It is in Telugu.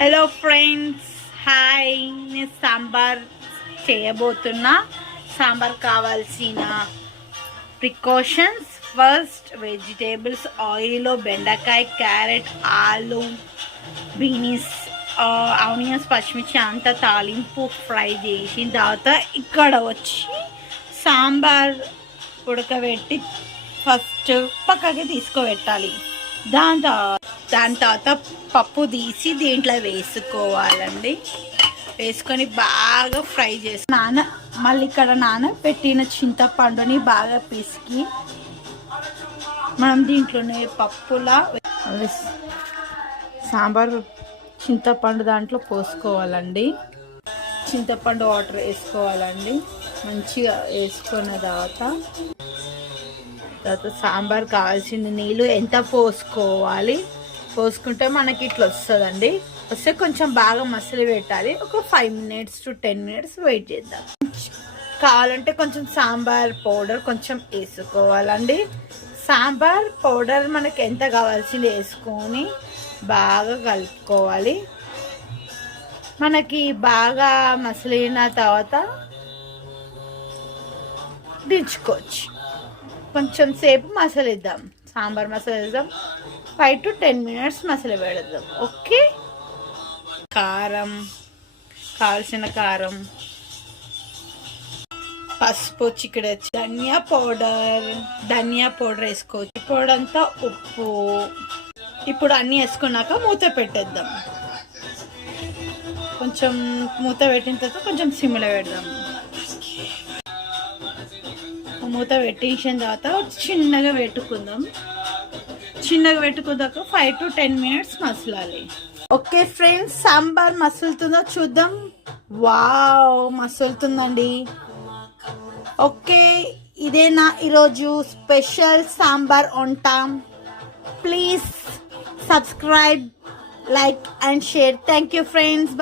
Hello friends, hi. నేను సాంబార్ చేయబోతున్నా. సాంబార్ కావాల్సిన ప్రికాషన్స్: ఫస్ట్ వెజిటేబుల్స్ ఆయిల్లో బెండకాయ, క్యారెట్, ఆలు, బీన్స్, ఆనియన్స్, పచ్చిమిర్చి అంతా తాలింపు ఫ్రై చేసిన తర్వాత ఇక్కడ వచ్చి సాంబార్ ఉడకబెట్టి ఫస్ట్ పక్కకి తీసుకుపెట్టాలి. దాని తర్వాత పప్పు తీసి దీంట్లో వేసుకోవాలండి. వేసుకొని బాగా ఫ్రై చేసి మళ్ళీ ఇక్కడ పెట్టిన చింతపండుని బాగా పిసికి మనం దీంట్లోనే పప్పులా సాంబార్ చింతపండు దాంట్లో పోసుకోవాలండి. చింతపండు వాటర్ వేసుకోవాలండి. మంచిగా వేసుకున్న తర్వాత సాంబార్ కావాల్సిన నీళ్ళు ఎంత పోసుకోవాలి. పోసుకుంటే మనకి ఇట్లా వస్తుందండి. వస్తే కొంచెం బాగా మసాలా పెట్టాలి. ఒక 5 minutes to 10 minutes వెయిట్ చేద్దాం. కావాలంటే కొంచెం సాంబార్ పౌడర్ కొంచెం వేసుకోవాలండి. సాంబార్ పౌడర్ మనకి ఎంత కావాల్సింది వేసుకొని బాగా కలుపుకోవాలి. మనకి బాగా మసలిన తర్వాత దించుకోవచ్చు. కొంచెం సేపు మసాలేద్దాం. సాంబార్ మసాలా వేద్దాం. 5 to 10 minutes మసాలా పెడదాం. ఓకే. కారం, కావాల్సిన కారం, పసుపు, చిక్కడ, ధనియా పౌడర్ వేసుకోవచ్చు. ఇప్పుడంతా ఉప్పు. ఇప్పుడు అన్నీ వేసుకున్నాక మూత పెట్టేద్దాం. కొంచెం మూత పెట్టిన తర్వాత కొంచెం సిమ్లో పెడదాం. మూత పెట్టేసిన తర్వాత చిన్నగా పెట్టుకుందాం. పెట్టుకున్నాక 5 to 10 minutes మసలాలి. ఓకే ఫ్రెండ్స్, సాంబార్ మసులుతుందో చూద్దాం. వావ్, మసులుతుందండి. ఓకే, ఇదేనా ఈరోజు స్పెషల్ సాంబార్ వంట. Please subscribe, like and share. Thank you friends.